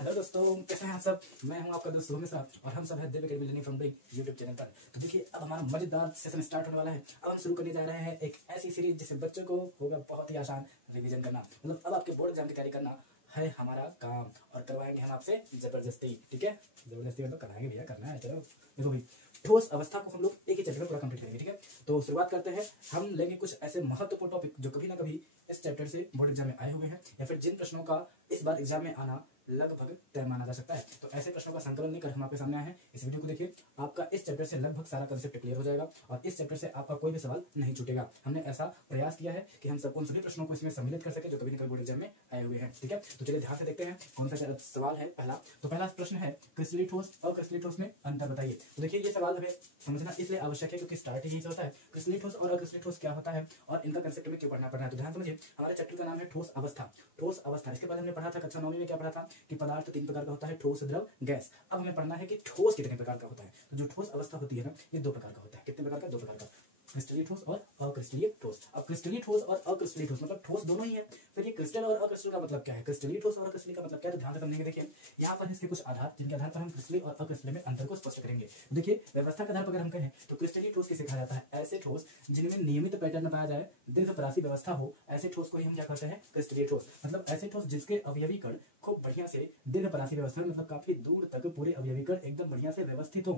Hello दोस्तों, कैसे हैं आप सब। मैं हूं आपका दोस्त सोहम साहब और हम सब हैं Dev academy learning from the YouTube channel पर। तो देखिए, अब हमारा मजेदार सेशन स्टार्ट होने वाला है। अब हम शुरू करने जा रहे हैं एक ऐसी सीरीज जिससे बच्चों को होगा बहुत ही आसान रिवीजन करना। मतलब अब आपके बोर्ड एग्जाम की तैयारी करना है हमारा काम और करवाएंगे हम आपसे जबरदस्ती। ठीक है, जबरदस्ती मतलब कराएंगे भैया, करना है। चलो देखो भाई, ठोस अवस्था को हम लोग एक ही चैप्टर में पूरा कंप्लीट करेंगे। ठीक है, तो शुरुआत करते हैं। हम लेंगे कुछ ऐसे महत्वपूर्ण टॉपिक जो कभी ना कभी इस चैप्टर से बोर्ड एग्जाम में आए हुए हैं या फिर जिन प्रश्नों का इस बार एग्जाम में आना लगभग तय माना जा सकता है। तो ऐसे प्रश्नों का संकलन लेकर हम आपके सामने आए हैं। इस वीडियो को देखिए, आपका इस चैप्टर से लगभग सारा कंसेप्ट क्लियर हो जाएगा और इस चैप्टर से आपका कोई भी सवाल नहीं छूटेगा। हमने ऐसा प्रयास किया है कि हम सब उन सभी प्रश्नों को इसमें सम्मिलित कर सके जो कभी न कभी बोर्ड एग्जाम में आए हुए हैं। ठीक है, तो चलिए ध्यान से देखते हैं कौन सा सवाल है। पहला प्रश्न है, क्रिस्टलीय ठोस और अक्रिस्टलीय ठोस में अंतर बताइए। तो देखिए, ये सवाल हमें समझना इसलिए आवश्यक है क्योंकि स्टार्ट ही होता है क्रिस्टलीय ठोस और अक्रिस्टलीय ठोस क्या होता है और इनका कंसेप्ट में क्यों पढ़ना है। तो ध्यान समझिए, हमारे चैप्टर का नाम है ठोस अवस्था। ठोस अवस्था, इसके बाद हमने पढ़ा था कक्षा 9 में क्या पढ़ा था कि पदार्थ 3 प्रकार का होता है, ठोस, द्रव, गैस। अब हमें पढ़ना है कि ठोस कितने प्रकार का होता है। तो जो ठोस अवस्था होती है ना, ये 2 प्रकार का होता है। कितने प्रकार का? 2 प्रकार का, क्रिस्टलीय ठोस और अक्रिस्टलीय ठोस। अब क्रिस्टलीय ठोस और अक्रिस्टलीय ठोस मतलब ठोस दोनों ही है। फिर ये क्रिस्टल और अक्रिस्टल का मतलब क्या है, क्रिस्टलीय ठोस और अक्रिस्टलीय का मतलब क्या है, तो ध्यान से समझेंगे। देखिए, यहाँ पर इसके कुछ आधार, जिनके आधार पर हम क्रिस्टलीय और अक्रिस्टलीय में अंतर को स्पष्ट करेंगे। देखिए, व्यवस्था के आधार पर अगर हम कहें तो क्रिस्टलीय ठोस किसे कहा जाता है, ऐसे ठोस जिनमें नियमित पैटर्न पाया जाए, दीर्घपरासी व्यवस्था हो, ऐसे ठोस को ही हम क्या कहते हैं, क्रिस्टलीय ठोस। मतलब ऐसे ठोस जिसके अवयवी कण खूब बढ़िया से दीर्घपरासी व्यवस्था, मतलब काफी दूर तक पूरे अवयवी कण एकदम बढ़िया से व्यवस्थित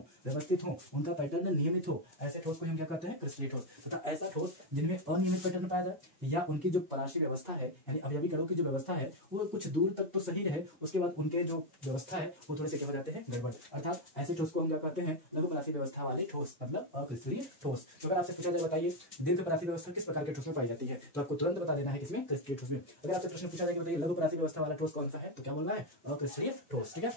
हो, उनका पैटर्न नियमित हो, ऐसे ठोस को हम क्या कहते हैं, क्रिस्टलीय ठोस। तथा ऐसा ठोस जिनमें अनियमित पैटर्न पाया जाए या उनकी जो पराशी व्यवस्था है यानी अवयवी कणों की जो व्यवस्था है वो कुछ दूर तक तो सही रहे, उसके बाद उनके जो व्यवस्था है वो थोड़े से क्या हो जाते हैं, गड़बड़। अर्थात ऐसे ठोस को हम क्या कहते हैं, लघु परासी व्यवस्था वाले ठोस, मतलब अक्रिस्टलीय ठोस। तो अगर आपसे पूछा जाए बताइए दीर्घ परासी व्यवस्था किस प्रकार के ठोस में पाई जाती है, तो आपको तुरंत बता देना है किसमें, क्रिस्टलीय ठोस में। अगर आपसे प्रश्न पूछा जाए कि बताइए लघु परासी व्यवस्था वाला ठोस कौन सा है, तो क्या बोलना है, अक्रिस्टलीय ठोस। ठीक है,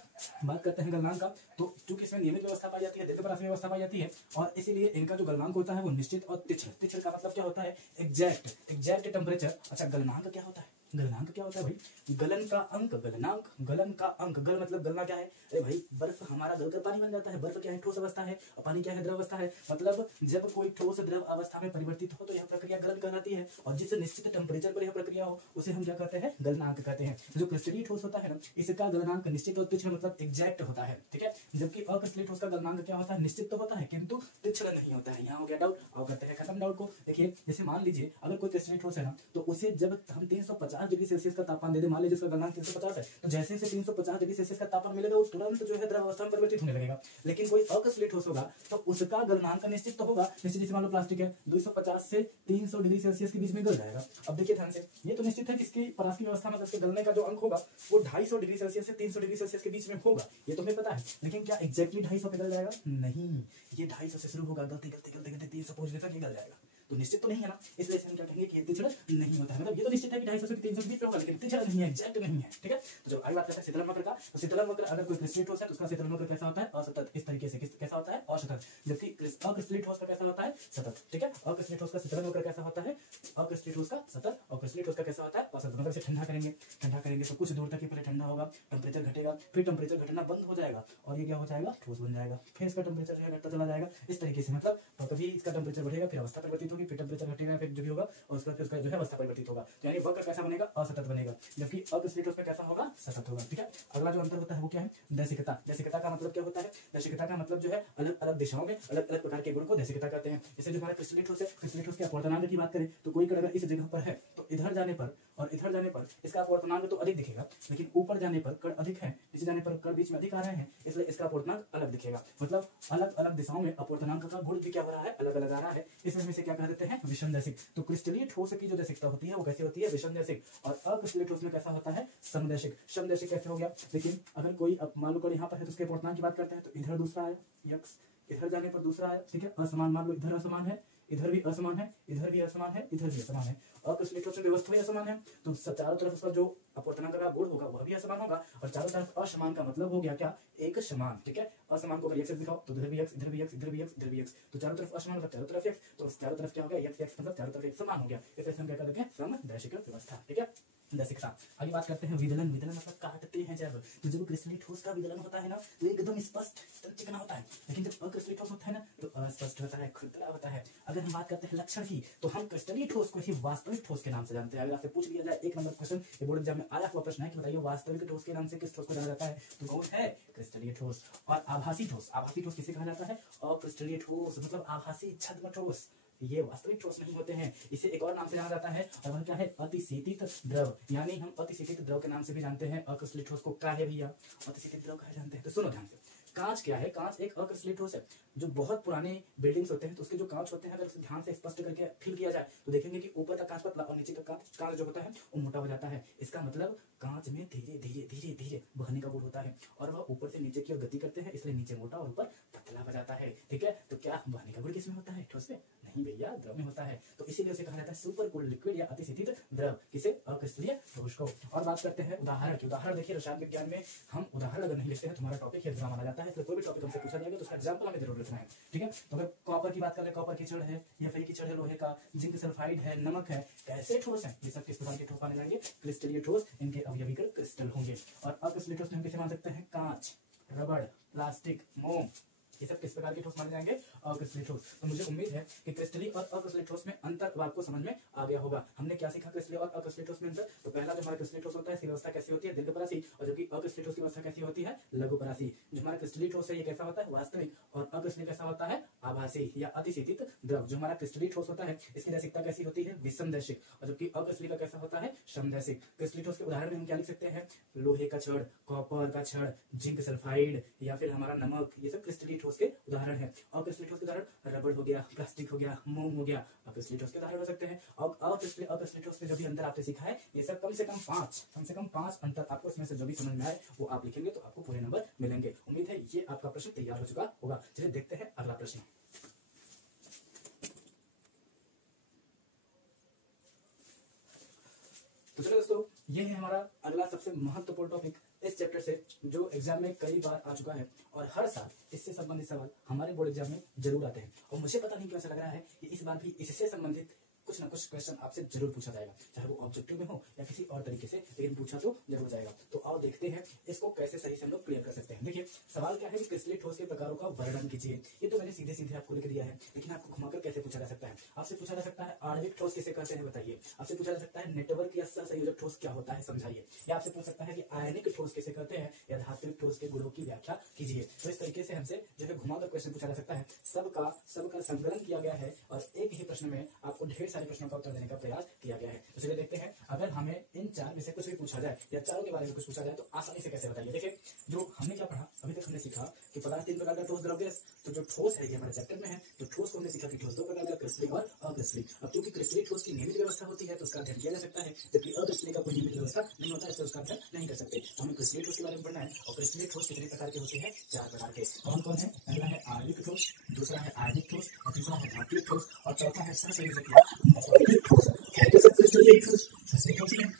बात करते हैं गलनांक का। तो चूंकि इसमें नियमित व्यवस्था पाई जाती है, दीर्घ परासी व्यवस्था पाई जाती है और इसीलिए इनका जो गलनांक होता है वो निश्चित और तिछड़ का मतलब क्या होता है, एग्जैक्ट टेम्परेचर। अच्छा, गलनांक क्या होता है, गलनांक क्या होता है भाई, गलन का अंक, गलनांक, गलन का अंक। गल मतलब गलना क्या है, अरे भाई बर्फ हमारा गलकर पानी बन जाता है। बर्फ क्या है, ठोस अवस्था है और पानी क्या है, द्रव अवस्था है। मतलब जब कोई ठोस द्रव अवस्था में परिवर्तित हो तो यह प्रक्रिया गलन कहलाती है और जिस निश्चित टेम्परेचर पर यह प्रक्रिया हो उसे हम क्या कहते हैं, गलनांक कहते हैं। जो क्रिस्टलीय ठोस होता है ना, इसका गलनांक निश्चित और तिछड़ मतलब एग्जैक्ट होता है। ठीक है, जबकि अक्रिस्टलीय ठोस का गलनांक क्या होता है, निश्चित तो होता है किंतु तिछड़ नहीं होता है। यहाँ हो गया डाउट, और करते हैं खत्म डाउट को। देखिए, जैसे मान लीजिए अगर कोई क्रिस्टलीय ठोस है ना, तो उसे जब हम 350 डिग्री सेल्सियस का तापमान दे दे, मान लीजिए इसका गलनांक 350 है, तो जैसे से 350 डिग्री सेल्सियस का तापमान मिलेगा वो तुरंत जो है द्रव अवस्था में परिवर्तित होने लगेगा। लेकिन कोई अक्रिस्टलीय ठोस होगा तो उसका गलनांक निश्चित तो होगा, निश्चित जैसे मान लो प्लास्टिक है, 250 से 300 डिग्री सेल्सियस के बीच में गल जाएगा। अब देखिए ध्यान से, ये तो निश्चित है कि इसकी परास की व्यवस्था मतलब इसके गलने का जो अंक होगा वो 250 डिग्री सेल्सियस से 300 डिग्री सेल्सियस के बीच में होगा, ये तो हमें पता है। लेकिन क्या एग्जैक्टली 250 पे गल जाएगा, नहीं, ये 250 से शुरू होगा, गलते गलते 300 पहुंचने तक गल जाएगा, तो निश्चित तो नहीं है ना। इसलिए हम क्या कहेंगे कि तिछड़ नहीं होता है। मतलब ये तो निश्चित है कि 250 से 300 के बीच में होगा, लेकिन तिछड़ नहीं है, एग्जैक्ट नहीं है। ठीक है, तो जब आगे बात करते हैं शीतलन वक्र का, तो शीतलन वक्र अगर कोई क्रिस्टलीय ठोस है तो उसका शीतलन वक्र कैसा होता है, असतत। इस तरीके से कैसा होता है, असतत। जबकि अक्रिस्टलीय ठोस का कैसा होता है, सतत। ठीक है, अक्रिस्टलीय ठोस का शीतलन वक्र कैसा होता है, अक्रिस्टलीय ठोस का सतत, और क्रिस्टलीय ठोस का कैसा होता है, असतत। मतलब इसे ठंडा करेंगे तो कुछ दूर तक ही पहले ठंडा होगा, टेम्परेचर घटेगा, फिर टेम्परेचर घटना बंद हो जाएगा और ये क्या हो जाएगा, ठोस बन जाएगा। फिर इसका टेम्परेचर घटता चला जाएगा, इस तरीके से। मतलब कभी इसका टेम्परेचर बढ़ेगा, फिर अवस्था परिवर्तित होगी, फिर टेम्परेचर घटेगा, फिर जो भी होगा और उसका जो है अवस्था परिवर्तित होगा। तो यानी वक्र कैसा बनेगा, असतत बनेगा, जबकि अक्रिस्टलीय ठोस में कैसा होगा, सतत होगा। ठीक है, अगला जो अंतर होता है वो क्या है, दैशिकता। दैशिकता का मतलब क्या होता है, दैशिकता का मतलब जो है अलग अलग दिशाओं में अलग अलग प्रकार के गुण को दैशिकता कहते हैं। जैसे जो हमारा क्रिस्टलीय ठोस है, क्रिस्टलीय ठोस के अपवर्तनांक की बात करें तो कोई कण अगर इस जगह पर है तो इधर जाने पर और इधर जाने पर इसका अपवर्तनांक तो अधिक दिखेगा, लेकिन ऊपर जाने पर कण अधिक है, नीचे जाने पर कण बीच में अधिक आ रहे हैं, इसलिए इसका अपवर्तनांक अलग दिखेगा। मतलब अलग अलग दिशाओं में अपवर्तनांक का गुण भी क्या हो रहा है, अलग अलग आ रहा है। इसमें हम इसे क्या कह देते हैं, विषमदैशिक। तो क्रिस्टलीय ठोस की जो दैशिकता होती है वो कैसी होती है, विषमदैशिक, और अक्रिस्टलीय ठोस में कैसा होता है, समदैशिक। समदैशिक कैसे हो गया, लेकिन अगर कोई मान लो यहाँ पर है तो उसके अपवर्तनांक की बात करते हैं तो इधर दूसरा है यक्स, इधर जाने पर दूसरा है। ठीक है, असमान, मान लो इधर असमान है, इधर भी असमान है, इधर भी असमान है, इधर भी असमान है। अक्रिस्टलीय ठोस में व्यवस्था भी असमान है, तो चारों तरफ उसका जो अपवर्तनांक का गुण होगा वह भी असमान होगा, और चारों तरफ असमान का मतलब हो गया क्या, एक समान। ठीक है, असमान को अगर x दिखाओ तो इधर भी x, इधर भी x, इधर भी x, इधर भी x, तो चारों तरफ असमान मतलब चारों तरफ x, तो चारों तरफ क्या हो गया, x मतलब चारों तरफ एक समान हो गया। इसलिए हम क्या कहते हैं, समदैशिक व्यवस्था। ठीक है, दसिका। आगे बात करते हैं विदलन। विदलन मतलब काटते हैं जब, तो जब क्रिस्टलीय ठोस का विदलन होता है ना तो एकदम स्पष्ट चिकना होता है, लेकिन जब अक्रिस्टलीय ठोस होता है ना तो अस्पष्ट होता है, खुरदरा होता है। अगर हम बात करते हैं लक्षण की तो हम क्रिस्टलीय ठोस को ही वास्तविक ठोस के नाम से जानते हैं। अगर आपसे पूछ लिया जाए 1 नंबर क्वेश्चन ये बोर्ड एग्जाम में आया हुआ प्रश्न है कि बताइए वास्तविक ठोस के नाम से किस ठोस को जाना जाता है, तो कौन है, क्रिस्टलीय ठोस। और आभासी ठोस, आभासी ठोस किसे कहा जाता है, अक्रिस्टलीय ठोस मतलब आभासी छद्म ठोस, ये वास्तविक ठोस नहीं होते हैं। इसे एक और नाम से जाना जाता है और वह क्या है, अतिशीतित द्रव, यानी हम अतिशीतित द्रव के नाम से भी जानते हैं अक्रिस्टलीय ठोस को। क्या है भैया, अतिशीतित द्रव कहा जानते हैं। तो सुनो ध्यान से, कांच क्या है, कांच एक अक्रिस्टलीय ठोस है। जो बहुत पुराने बिल्डिंग्स होते हैं तो उसके जो कांच होते हैं अगर उसे ध्यान से स्पष्ट करके फिल किया जाए तो देखेंगे कि ऊपर का कांच पतला और नीचे का कांच जो होता है वो मोटा हो जाता है। इसका मतलब कांच में धीरे धीरे धीरे धीरे बहने का गुण होता है और वह ऊपर से नीचे की ओर गति करते हैं, इसलिए नीचे मोटा और ऊपर पतला हो जाता है। ठीक है, तो क्या बहने का गुण किसमें होता है, ठोस में? नहीं भैया, द्रव में होता है। तो इसीलिए उसे कहा जाता है सुपर कूल्ड लिक्विड या अतिशीतित द्रव, किसे, अक्रिस्टलीय ठोस को। और बात करते हैं उदाहरण की। उदाहरण देखिए, रसायन विज्ञान में हम उदाहरण अगर नहीं लिखते हैं तो हमारा टॉपिक एग्जाम माना जाता है, इसलिए कोई भी टॉपिक हमसे पूछा जाएगा तो उसका एग्जाम्पल हमें जरूर लिखना है। ठीक है, तो अगर कॉपर की बात करें, कॉपर कीचड़ है या फिर कीचड़ है लोहे का, जिंक सल्फाइड है, नमक है, कैसे ठोस है, ये सब किस प्रकार के ठोस माने जाएंगे, क्रिस्टलीय ठोस। इनके अवयवीकृत क्रिस्टल होंगे। और अक्रिस्टलीय ठोस में हम किसे मान सकते हैं, कांच, रबड़, प्लास्टिक, मोम, ये सब किस प्रकार के ठोस माने जाएंगे, अक्रिस्टलीय ठोस। तो मुझे उम्मीद है कि क्रिस्टलीय और अक्रिस्टलीय ठोस में अंतर आपको समझ में आ गया होगा। हमने क्या सीखा क्रिस्टलीय और अक्रिस्टलीय ठोस में अंतर, तो पहला जो हमारा क्रिस्टलीय ठोस होता है इसकी व्यवस्था कैसी होती है, दीर्घपरासी, और जबकि अक्रिस्टलीय ठोस की व्यवस्था कैसी होती है, लघुपरासी। जो हमारा क्रिस्टलीय ठोस है ये कैसा होता है, वास्तविक, और अक्रिस्टलीय कैसा होता है, आभासी या अतिशीतित द्रव। जो हमारा क्रिस्टलीय ठोस होता है इसकी रसिकता कैसी होती है, विषमदैशिक, और जबकि अक्रिस्टलीय का कैसा होता है, समदैशिक। क्रिस्टलीय ठोस के उदाहरण में हम क्या लिख सकते हैं, लोहे का छड़, कॉपर का छड़, जिंक सल्फाइड या फिर हमारा नमक, ये सब क्रिस्टलीय ठोस के उदाहरण है। अक्रिस्टलीय ठोस के उदाहरण रबड़ हो गया, प्लास्टिक हो गया, मोम हो गया, अक्रिस्टलीय ठोस के उदाहरण हो सकते हैं। और अक्रिस्टलीय ठोस में जो भी अंतर आपने सीखा है ये सब कम से कम पांच अंतर आपको इसमें से जो भी समझ में आए वो आप लिखेंगे तो आपको पूरे नंबर मिलेंगे। उम्मीद है ये आपका प्रश्न तैयार हो चुका होगा। चलिए देखते हैं अगला प्रश्न। तो चलो दोस्तों, ये है हमारा अगला सबसे महत्वपूर्ण टॉपिक इस चैप्टर से, जो एग्जाम में कई बार आ चुका है और हर साल इससे संबंधित सवाल हमारे बोर्ड एग्जाम में जरूर आते हैं। और मुझे पता नहीं क्यों ऐसा लग रहा है कि इस बार भी इससे संबंधित कुछ ना कुछ क्वेश्चन आपसे जरूर पूछा जाएगा, चाहे वो ऑब्जेक्टिव में हो या किसी और तरीके से, लेकिन पूछा तो जरूर जाएगा। तो आओ देखते हैं इसको कैसे सही से हम लोग क्लियर कर सकते हैं। देखिए, सवाल क्या है कि क्रिस्टलीय ठोस के प्रकारों का वर्णन कीजिए। ये तो मैंने सीधे सीधे आपको लिख दिया है, लेकिन आपको घुमाकर कैसे पूछा जा सकता है। आपसे पूछा जा सकता है आणविक ठोस किसे कहते हैं बताइए। आपसे पूछा जा सकता है नेटवर्क या सहसंयोजक ठोस क्या होता है समझाइए। या आपसे पूछ सकता है कि आयनिक ठोस किसे कहते हैं या धात्विक ठोस के गुणों की व्याख्या कीजिए। तो इस तरीके से हमसे जो है घुमाकर क्वेश्चन पूछा जा सकता है। सबका संकलन किया गया है और एक ही प्रश्न में आपको ढेर सारे प्रश्नों का उत्तर देने का प्रयास किया गया है। तो चलिए देखते हैं, अगर हमें इन चार में से कुछ भी पूछा जाए या चारों के बारे में कुछ पूछा जाए तो आसानी से कैसे बताइए। देखिए, जो हमने क्या पढ़ा अभी तक, हमने सीखा कि पदार्थ 3 प्रकार का, ठोस, द्रव, गैस। तो जो ठोस है ये हमारे चैप्टर में है, तो ठोस को हमने सीखा कि ठोस 2 प्रकार का, क्रिस्टलीय और अक्रिस्टलीय। अब क्योंकि क्रिस्टलीय ठोस की नियमित व्यवस्था होती है तो उसका अध्ययन किया जा सकता है, जबकि अक्रिस्टलीय का कोई नियमित व्यवस्था नहीं होता है, इसलिए उसका अध्ययन नहीं कर सकते। तो हमें क्रिस्टलीय ठोस के बारे में पढ़ना है। और क्रिस्टलीय ठोस कितने प्रकार के होते हैं, 4 प्रकार के। कौन कौन है, पहला है आणविक ठोस, दूसरा है आयनिक ठोस, और तीसरा है धात्विक ठोस, और चौथा है सहसंयोजक ठोस।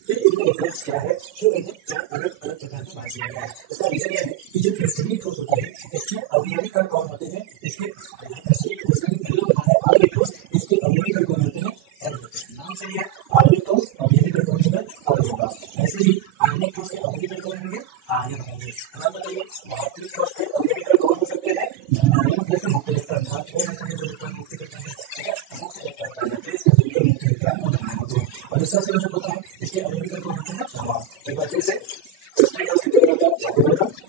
फिर इनका डिफरेंस क्या है, जो इन्हें 4 अलग अलग प्रकार में बांट दिया गया है। इसका रीजन यह है कि जो क्रिस्टलीय ठोस होते हैं इसके अवयवी कण कौन होते हैं, इसके क्रिस्टलीय ठोस का पहला होता है आणविक ठोस, इसके अवयवी कण कौन होते हैं, एल होते हैं। नाम सही है, आणविक ठोस, अवयवी कण कौन होगा, एल होगा। ऐसे ही आयनिक ठोस के अवयवी कण कौन होंगे, आयन होंगे। अब बताइए धात्विक ठोस के अवयवी कण कौन हो सकते हैं, आयन जैसे मुक्त इलेक्ट्रॉन, धातु कौन होता है जो इलेक्ट्रॉन मुक्त करता है, ठीक है, मुक्त इलेक्ट्रॉन मुक्त इलेक्ट्रॉन होते हैं। और दूसरा संयोजक होता है, इसके अवयवी कण कौन होते हैं, दबाव। एक बार फिर से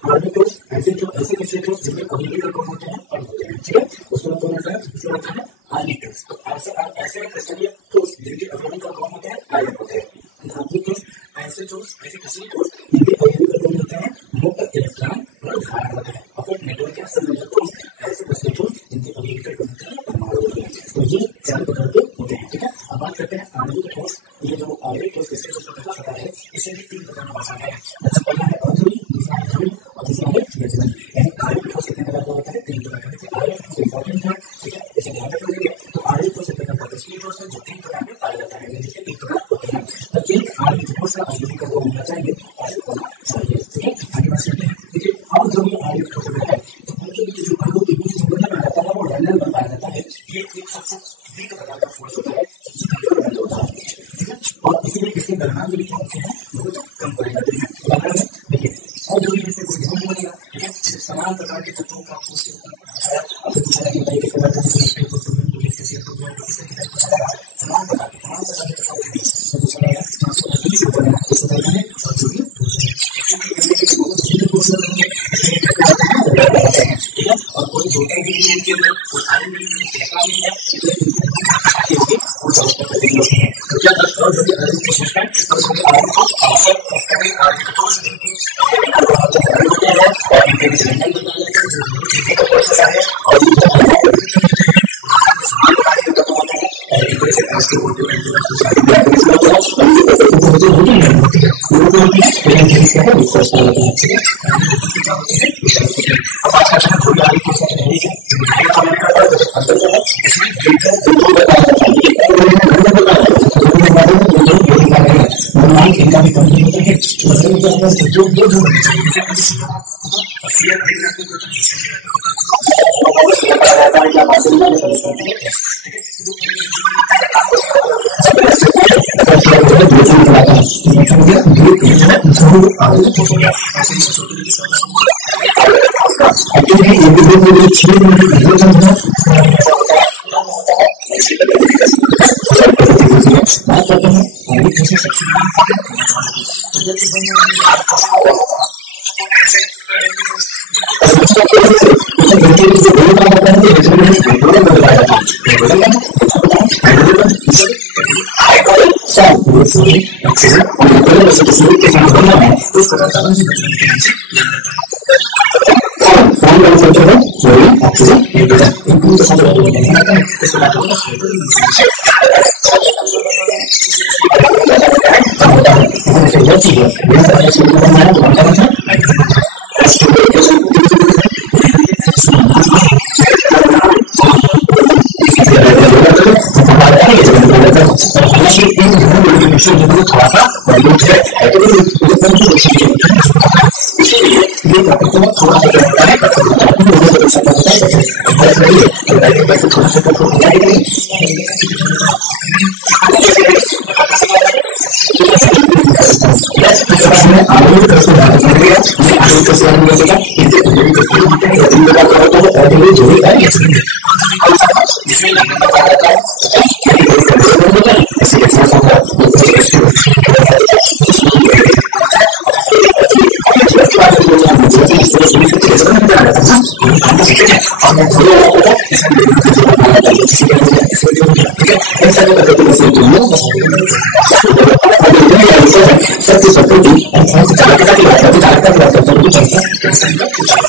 आणविक ठोस, ऐसे क्रिस्टलीय ठोस जिनके अवयवी कण कौन होते हैं, और होते हैं, ठीक है। उसके बाद कौन होता है, दूसरा होता है आयनिक ठोस। तो ऐसे क्रिस्टलीय ठोस जिनके अवयवी कण कौन होते हैं, आयन होते हैं। धात्विक ठोस, ऐसे क्रिस्टलीय ठोस जिनके अवयवी कण कौन होते हैं, मुक्त इलेक्ट्रॉन और धारण होते हैं। और फिर नेटवर्क या सहसंयोजक ठोस, ऐसे क्रिस्टलीय ठोस जिनके अवयवी कण कौन होते हैं, परमाणु होते हैं। तो ये 4 प्रकार के होते हैं, ठीक है। अब बात करते हैं आणविक ठोस। ये जो आणविक ठोस किसके ठोस का पता है, इसे भी 3 प्रकार में बांटा गया है। अच्छा, पहला है अध्रुवीय, दूसरा है ध्रुवीय और तीसरा है निर्जलीय। यानी आणविक ठोस कितने प्रकार का होता है, 3 प्रकार का। देखिए, आणविक ठोस इंपॉर्टेंट है, ठीक है, इसे ध्यान रख लीजिए। तो आणविक ठोस एक प्रकार का क्रिस्टलीय ठोस है जो 3 प्रकार में पाया जाता है, जिसके 3 प्रकार होते हैं। तो ये आणविक ठोस का अवयवी कण होना चाहिए और होना चाहिए, ठीक है। आगे बात करते हैं। देखिए, अध्रुवीय आणविक ठोस है तो उनके बीच जो अणुओं के बीच जो बंधन पाया जाता है वो रैंडम बन पाया जाता है। ये एक सबसे वीक प्रकार का फोर्स होता है, सबसे कमजोर बंधन होता है, ठीक है। और इसीलिए इसके दरमियान जो भी होते हैं तमाम प्रकार के तत्वों का आपसे आपसे पूछा जाएगा बताइए किसके बारे में तमाम प्रकार के तत्वों के बीच पूछा जाएगा और जो भी और कोई धोखा भी नहीं के अंदर कोई आयरन भी नहीं ऐसा नहीं है क्या और जो आयरन को सोचता है और जो आयरन को आवश्यक कभी आयरन को और इनके बीच में नहीं बता जाएगा जो खेती का प्रोसेस है और इनका भी कम होता है बात करते हैं थोड़ा सा इसीलिए ये थोड़ा सा थोड़ा सा सबसे प्रकृति चालकता की बात करते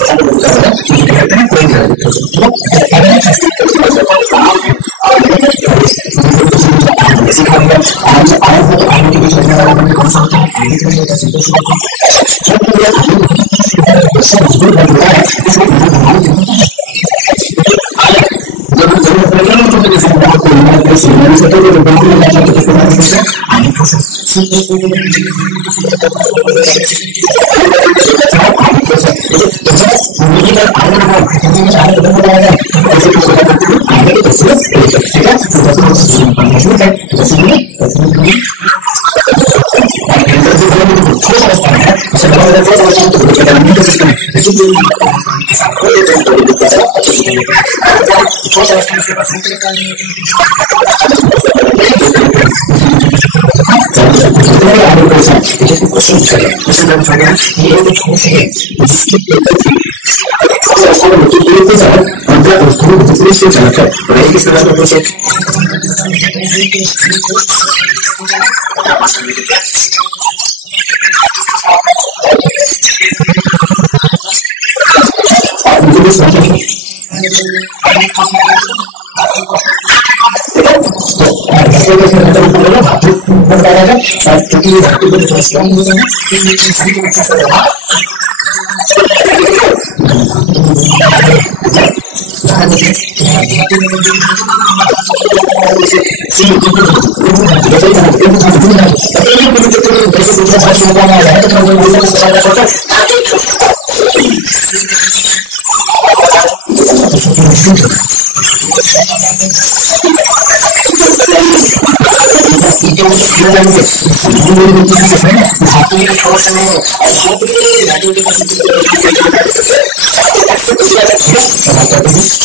सवाल करते हैं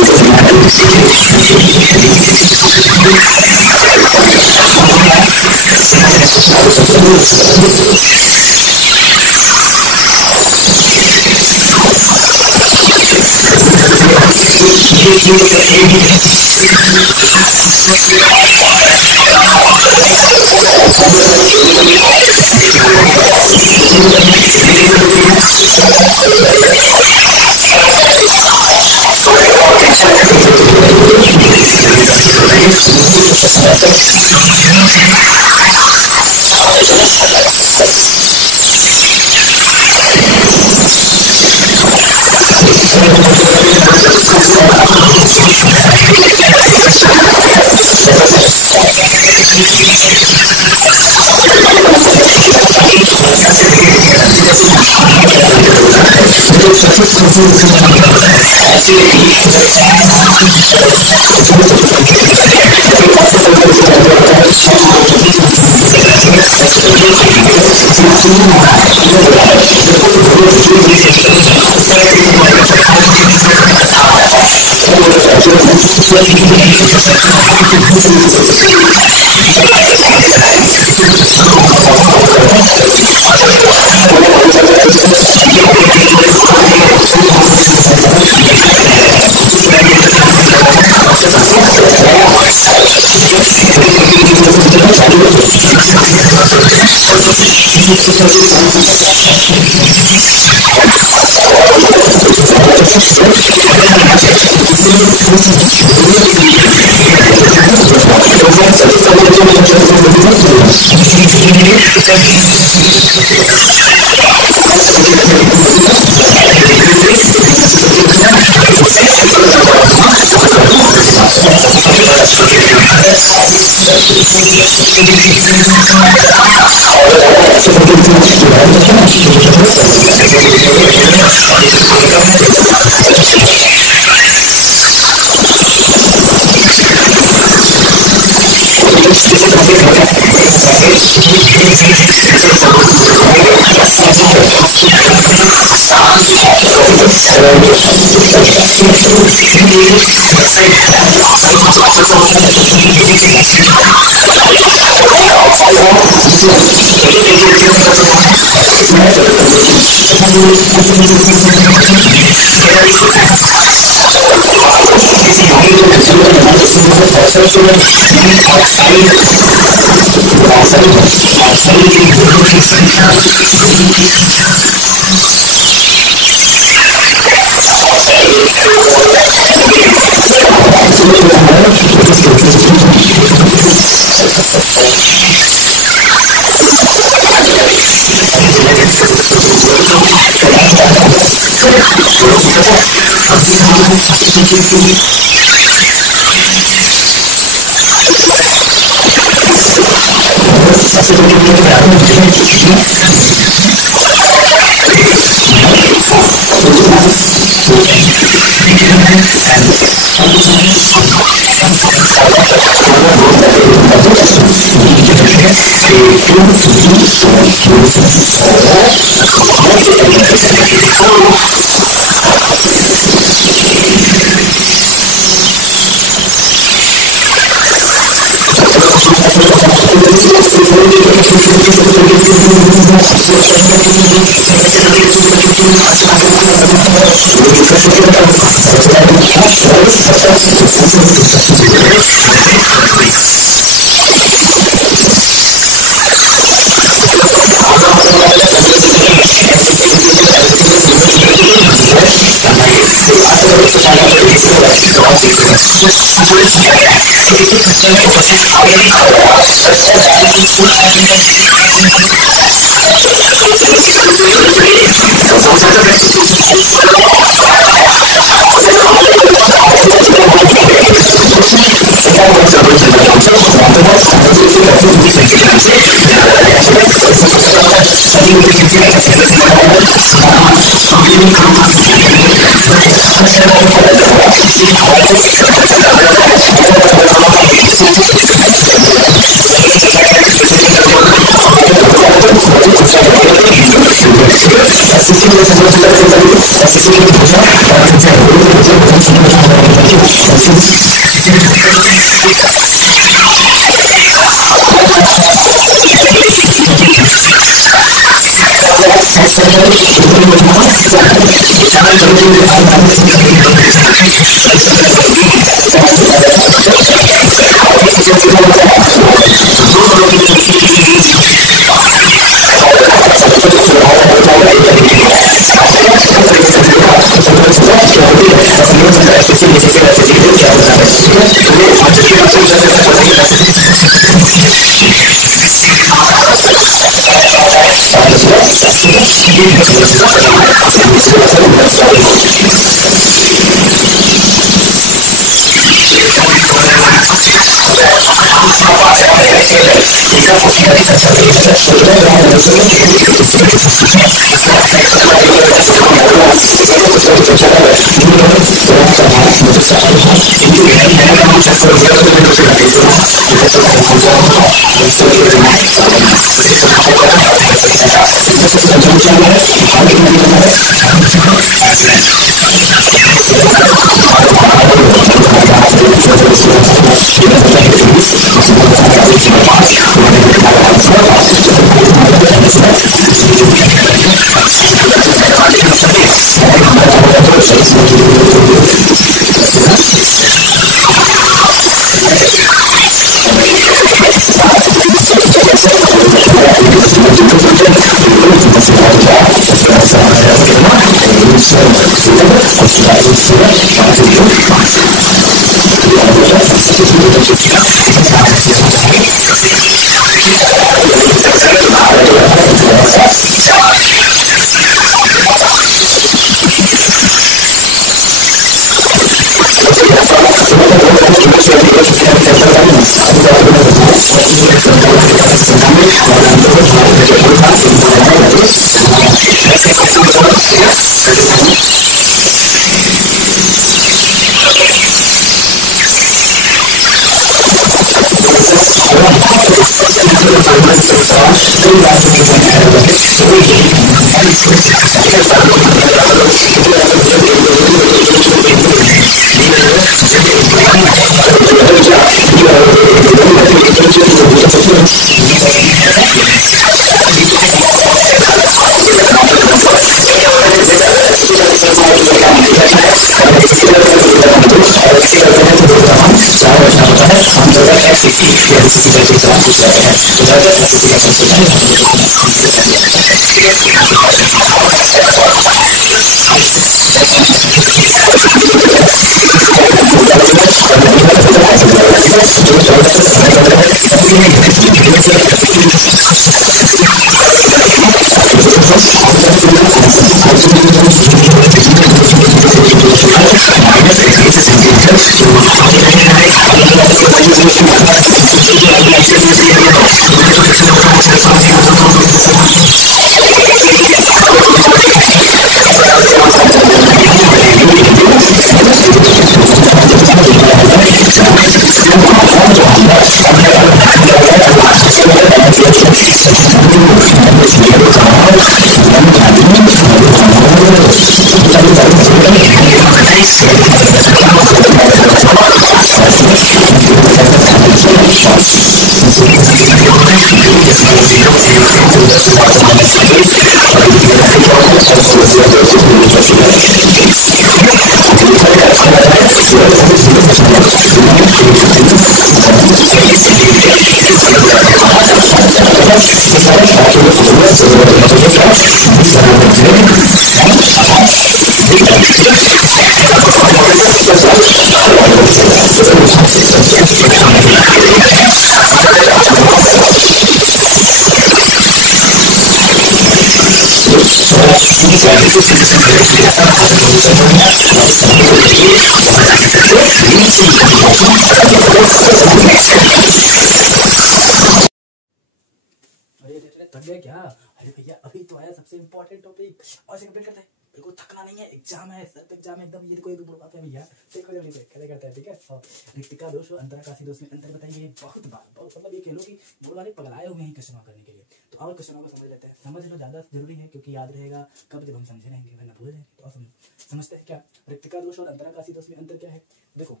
अरे थक गए क्या? अरे भैया अभी तो आया सबसे इम्पोर्टेंट टॉपिक और इसे कंप्लीट करते हैं। बिल्कुल थका एग्जाम है, सर पे एग्जाम है एकदम, ये कोई भी बुलवाते हैं भैया, देखो जल्दी से कैसे करते हैं, ठीक है। और रिक्तिका दोष और अंतराकाशी दोष में अंतर बताइए। बहुत बार बहुत मतलब ये कह लो कि बुलवाने पगलाए हुए हैं क्वेश्चन करने के लिए। तो और क्वेश्चनों को समझ लेते हैं, समझ लो ज़्यादा जरूरी है क्योंकि याद रहेगा कब जब हम समझे रहेंगे, वरना भूल जाएंगे। तो और समझते हैं क्या रिक्तिका दोष और अंतराकाशी दोष में अंतर क्या है। देखो,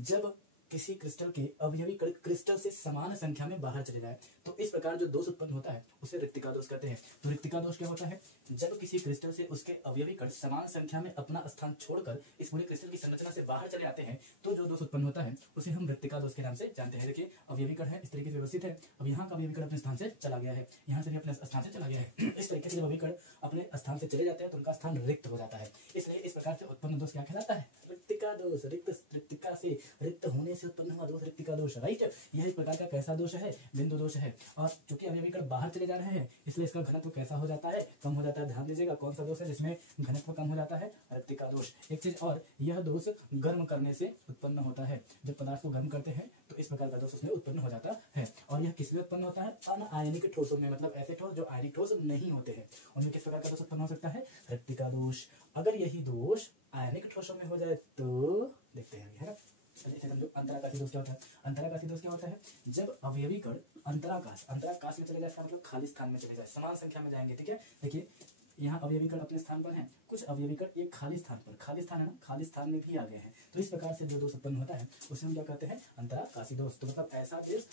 जब किसी क्रिस्टल के अवयवी कण क्रिस्टल से समान संख्या में बाहर चले जाए तो इस प्रकार जो दोष उत्पन्न होता है उसे रिक्तिका दोष कहते हैं। तो रिक्तिका दोष क्या होता है, जब किसी क्रिस्टल से उसके अवयवी कण समान संख्या में अपना स्थान छोड़कर इस पूरे क्रिस्टल की संरचना से बाहर चले जाते हैं तो जो दोष उत्पन्न होता है उसे हम रिक्तिका दोष के नाम से जानते हैं। देखिए, अवयवी कण है इस तरीके से व्यवस्थित है, अब यहाँ का अवयवी कण अपने स्थान से चला गया है, यहाँ से भी अपने स्थान से चला गया है। इस तरीके से जब अवयवी कण अपने स्थान से चले जाते हैं तो उनका स्थान रिक्त हो जाता है, इसलिए इस प्रकार से उत्पन्न दोष क्या कहलाता है, रिक्तिका दोष। रिक्तिका से रिक्त होने से उत्पन्न हुआ दोष रिक्तिका दोष, राइट। यह एक प्रकार का कैसा दोष है, बिंदु दोष है। और चूंकि अवयवी कण बाहर चले जा रहे हैं इसलिए इसका घनत्व कैसा हो जाता है, कम हो जाता है। ध्यान दीजिएगा कौन सा दोष है जिसमें घनत्व कम हो जाता है, रिक्तिका दोष। एक चीज और, यह दोष गर्म करने से उत्पन्न होता है, जब पदार्थ को गर्म करते हैं तो इस प्रकार का दोष उसमें उत्पन्न हो जाता है। और यह किसमें उत्पन्न होता है, अनायनिक ठोसों में, मतलब ऐसे ठोस जो आयनिक ठोस नहीं होते हैं उनमें किस प्रकार का दोष उत्पन्न हो सकता है, रिक्तिका दोष। अगर यही दोष आयनिक ठोसों में हो जाए तो देखते हैं, है ना। जैसे समझो अंतराकाशी दोष क्या होता है, अंतराकाशी दोष क्या होता है, जब अवयवी कण अंतराकाश में चले जाए, इसका मतलब खाली स्थान में चले जाए, समान संख्या में जाएंगे, ठीक है। देखिए, यहाँ अवयवी कण अपने स्थान पर हैं, कुछ अवयवी कण एक खाली स्थान पर, खाली स्थान है ना, खाली स्थान में भी आ गए हैं, तो इस प्रकार से जो दोष उत्पन्न होता है उसे हम क्या कहते हैं, अंतराकाशी दोष। तो मतलब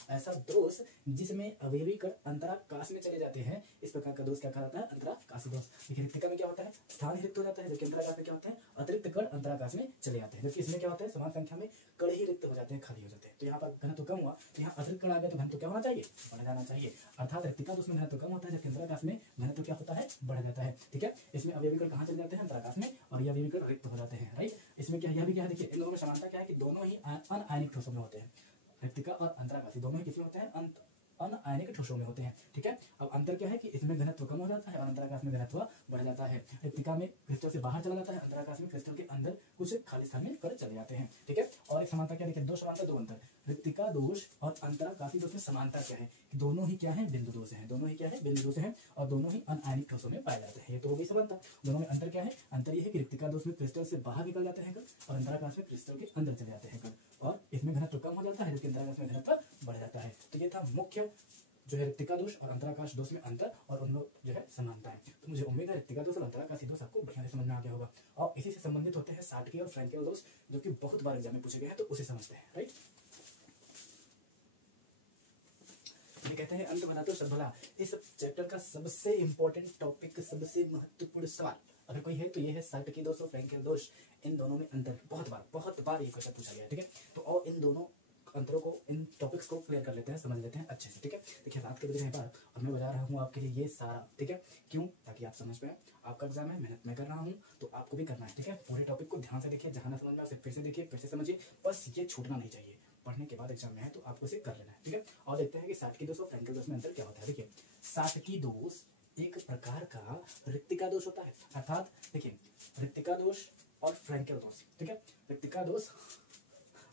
ऐसा दोष जिसमें अवयवी कण अंतराकाश में चले जाते हैं, इस प्रकार का दोष क्या कहलाता है, अंतराकाशी दोष। देखिए, रिक्तिका में क्या होता है, स्थान रिक्त हो जाता है, जबकि अंतराकाश में क्या होता है, अतिरिक्त कण अंतराकाश में चले जाते हैं, जबकि इसमें क्या होता है, समान संख्या में कण ही रिक्त हो जाते हैं, खाली हो जाते हैं। तो यहाँ पर घनत्व कम हुआ तो यहाँ अतिरिक्त कण आ गया तो घनत्व क्या होना चाहिए, बढ़ जाना चाहिए। अर्थात रिक्तिका दोष में घनत्व कम होता है जबकि अंतराकाश में घनत्व क्या होता है, बढ़ जाता है, ठीक है। इसमें अवयवी कण कहाँ चले जाते हैं, अंतराकाश में, और ये अवयवी कण रिक्त हो जाते हैं, राइट। इसमें क्या, यह भी क्या है, देखिए इन दोनों में समानता क्या है कि दोनों ही अनायनिक ठोसों में होते हैं, रिक्तिका और अंतराकाशी दोनों ही किसमें होते हैं, अनायनिक ठोसों में होते हैं, ठीक है। अब अंतर क्या है कि इसमें घनत्व कम हो जाता है और अंतराकाश में घनत्व बढ़ जाता है। रिक्तिका में क्रिस्टल से बाहर चला जाता है, अंतराकाश में क्रिस्टल के अंदर कुछ खाली स्थान में कण चले जाते हैं, ठीक है। और एक समानता क्या, देखिए दो समानता दो अंतर, रिक्तिका दोष और अंतराकाशी दोष में समानता क्या है, दोनों ही क्या है, बिंदु दोष है, दोनों ही क्या है, बिंदु दोष है, और दोनों ही अनायनिक ठोसों में पाए जाते हैं। ये तो हो गई समानता। दोनों में अंतर क्या है, अंतर ये है कि रिक्तिका दोष में क्रिस्टल से बाहर निकल जाते हैं कण और अंतराकाश में क्रिस्टल के अंदर चले जाते हैं कण, और इसमें घनत्व कम हो जाता है जबकि अंतराकाश में घनत्व बढ़ जाता है। तो ये था मुख्य जो है रिक्तिका दोष और अंतराकाश दोष में अंतर और उन लोग जो है समानता है। तो मुझे उम्मीद है रिक्तिका दोष और अंतराकाशी दोष आपको बढ़िया से समझ में आ गया होगा। और इसी से संबंधित होते हैं साटकी और फ्रैंकेल दोष, जो कि बहुत बार एग्जाम में पूछे गए हैं, तो उसे समझते हैं, राइट। ये कहते हैं अंत भला तो सब भला, इस चैप्टर का सबसे इंपॉर्टेंट टॉपिक, सबसे महत्वपूर्ण सवाल अगर कोई है तो ये है साटकी दोष और फ्रैंकेल दोष। इन दोनों में अंतर बहुत बार ये क्वेश्चन पूछा गया है, ठीक है। तो और इन दोनों अंतरों को, इन टॉपिक्स को क्लियर कर लेते हैं, समझ लेते हैं अच्छे से, ठीक है। देखिए, रात के बजे हैं बार और मैं बजा रहा हूँ आपके लिए ये सारा, ठीक है। क्यों, ताकि आप समझ पाए। आपका एग्जाम है, मेहनत मैं कर रहा हूँ तो आपको भी करना है, ठीक है। पूरे टॉपिक को ध्यान से देखिए, जहाँ ना समझ में उसे फिर से देखिए, फिर से समझिए, बस ये छूटना नहीं चाहिए। पढ़ने के बाद एग्जाम में है तो आपको इसे कर लेना है, ठीक है। और देखते हैं कि साटकी दोष और फ्रैंकेल दोष में अंतर क्या होता है। देखिए, साटकी दोष एक प्रकार का रिक्तिका दोष होता है, अर्थात देखिए रिक्तिका दोष और फ्रैंकेल दोष, ठीक है। रिक्तिका दोष,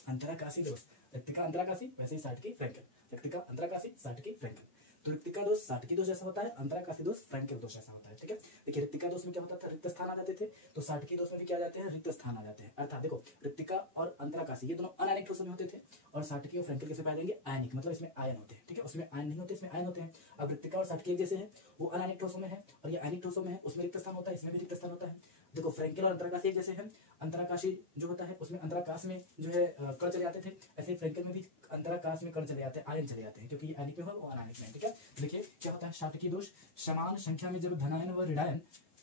अंतराकाशी दोष, रिक्तिका अंतराकाशी, वैसे ही साटकी फ्रैंकेल, रिक्तिका अंतराकाशी, साटकी फ्रैंकेल। तो रिक्तिका दोष साटकी दोष जैसा होता है, अंतराकाशी दोष फ्रैंकेल दोष जैसा होता है, ठीक है। देखिए, रिक्तिका दोष में क्या होता था, रिक्त स्थान आ जाते थे, तो साटकी दोष में भी क्या आ जाते हैं, रिक्त स्थान आ जाते हैं। अर्थात देखो, रिक्तिका और अंतराकाशी ये दोनों अनायनिक ठोसों में होते थे, और साटकी और फ्रैंकेल कैसे पाए जाएंगे, आयनिक, मतलब इसमें आयन होते हैं, ठीक है। उसमें आयन नहीं होते, इसमें आयन होते हैं। अब रिक्तिका और साटकी जैसे हैं, वो अनायनिक ठोसों में है और ये आयनिक ठोसों में है, उसमें रिक्त स्थान होता है, इसमें भी रिक्त स्थान होता है। देखो, फ्रैंकेल और अंतराकाशी जैसे हैं, अंतराकाशी जो होता है उसमें अंतराकाश में जो है कण चले जाते थे, ऐसे फ्रैंकेल में भी अंतराकाश में कण चले जाते हैं, आयन चले जाते हैं, क्योंकि ये आयनिक में हो, वो अनायनिक में, ठीक है। देखिए क्या होता है, साटकी दोष, समान संख्या में जब धनायन व ऋणायन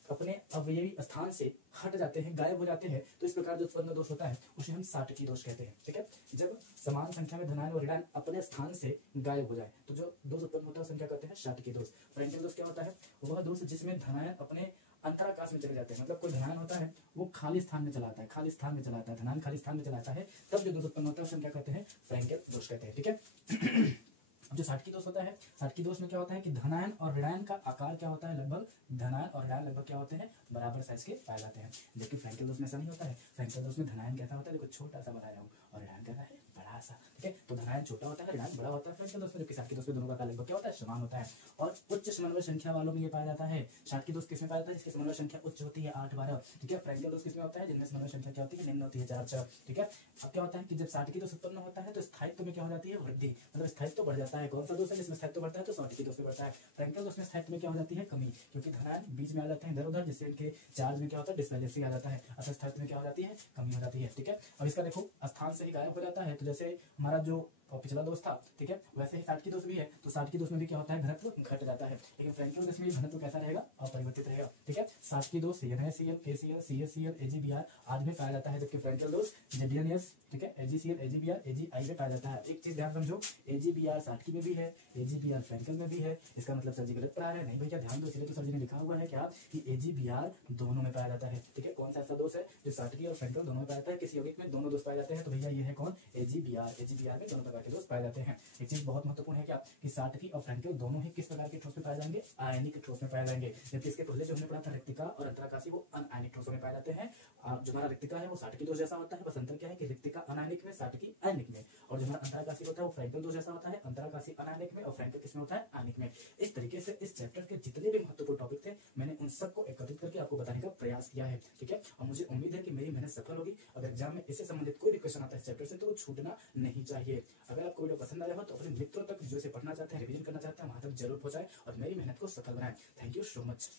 अपने अवयवी स्थान से हट जाते हैं, गायब हो जाते हैं, तो इस प्रकार जो उत्पन्न दोष होता है उसे हम साटकी दोष कहते हैं, ठीक है। जब समान संख्या में धनायन और ऋणायन अपने स्थान से गायब हो जाए तो जो दोष उत्पन्न होता है उसे क्या कहते हैं, साटकी दोष। फ्रैंकेल दोष क्या होता है, वह दोष जिसमें धनायन अपने अंतराकाश में चले जाते हैं, मतलब कोई धनायन होता है वो खाली स्थान में चलाता है, खाली स्थान में चलाता है, धनायन खाली स्थान में चलाता है, तब जो दोष उत्पन्न होता है उसे हम क्या कहते हैं, फ्रैंकेल दोष कहते हैं, ठीक है। जो साटकी दोष होता है, साटकी दोष में क्या होता है कि धनायन और ऋणायन का आकार क्या होता है, लगभग धनायन और ऋणायन लगभग क्या होते हैं, बराबर साइज के पाए जाते हैं। जबकि फ्रैंकेल दोष में ऐसा नहीं होता है। फ्रैंकेल दोष में धनायन कैसा होता है, देखो छोटा सा बनाया हूँ, और ऋणायन कैसा है, बड़ा सा, ठीक है। तो धनायन धनायन छोटा होता है, ऋणायन बड़ा होता है। फ्रेंकल दोष में जबकि साटकी दोष में दोनों का लगभग क्या होता है, समान होता है। और उच्च समन्वय संख्या वालों में ये पाया जाता है। साटकी दोष किसमें पाया जाता है, जिसकी समन्वय संख्या उच्च होती है 8 12, ठीक है। फ्रेंकल दोष किसमें होता है, जिनमें समन्वय संख्या क्या होती है, निम्न होती है 4 6, ठीक है। अब क्या होता है कि जब साटकी दोष उत्पन्न होता है तो स्थायित्व में क्या हो जाती है, वृद्धि, मतलब स्थायित्व बढ़ जाता है। कौन सा दोष है जिसमें स्थायित्व बढ़ता है, तो साटकी दोष में बढ़ता है। फ्रेंकल दोष में स्थायित्व में क्या हो जाती है, कमी, क्योंकि धनायन बीच में आ जाते हैं इधर उधर, जिससे इनके चार्ज में क्या होता है, डिसबैलेंसिंग आ जाता है। अतः स्थायित्व में क्या हो जाती है, कमी हो जाती है, ठीक है। अब इसका देखो स्थान से ही गायब हो जाता है। तो जैसे हमारा जो पिछला दोष था, ठीक है, वैसे ही साटकी दोष भी है। तो साटकी दोष में भी क्या होता है, घनत्व घट जाता है। लेकिन फ्रेंकल दोष में घनत्व कैसा रहेगा, अपरिवर्तित रहेगा, ठीक है। साटकी दोष NaCl, KCl, CaCl, AgBr आदि में पाया जाता है, जबकि फ्रेंकल दोष ZnS, ठीक है, AgCl, AgBr, Agi में पाया जाता है। एक चीज ध्यान समझो, AgBr साटकी में भी है, AgBr फ्रेंकल में भी है। इसका मतलब सर जी गलत पढ़ा है, नहीं भैया ध्यान दो, इसलिए तो सर जी ने लिखा हुआ है क्या कि AgBr दोनों में पाया जाता है, ठीक है। कौन सा ऐसा दोष है जो साटकी और फ्रेंकल दोनों में पाया जाता है, किसी यौगिक में दोनों दोष पाए जाते हैं, तो भैया ये है कौन, AgBr में दोनों प्रकार के दोष पाए जाते हैं। एक चीज बहुत महत्वपूर्ण है क्या कि साटकी और फ्रेंकल दोनों ही किस प्रकार के ठोस में पाए जाएंगे, आयनिक ठोस में पाए जाएंगे। जबकि इसके पहले जो हमने पढ़ा था रिक्तिका और अंतराकाशी, वो अनायनिक ठोसों में पाए जाते हैं। जो हमारा रिक्तिका है वो साटकी दोष जैसा होता है, बस अंतर क्या है कि रिक्तिका अनायनिक में, साटकी आयनिक में। और जो हमारा अंतराकाशी होता है वो फ्रेंकल दोष जैसा होता है, अंतराकाशी अनायनिक में और फ्रेंकल किसमें होता है, आयनिक में। इस तरीके से इस चैप्टर के जितने भी महत्वपूर्ण टॉपिक थे मैंने उन सबको एकत्रित करके आपको बताने का प्रयास किया है, ठीक है। और मुझे उम्मीद है कि मेरी मेहनत सफल होगी। अगर एग्जाम में इससे संबंधित कोई भी क्वेश्चन आता है इस चैप्टर से तो वो छूटना नहीं चाहिए। अगर आपको वीडियो पसंद आया हो तो अपने मित्रों तक जो इसे पढ़ना चाहते हैं, रिवीजन करना चाहते हैं, वहां तक जरूर पहुंचाएं और मेरी मेहनत को सफल बनाएं। Thank you so much.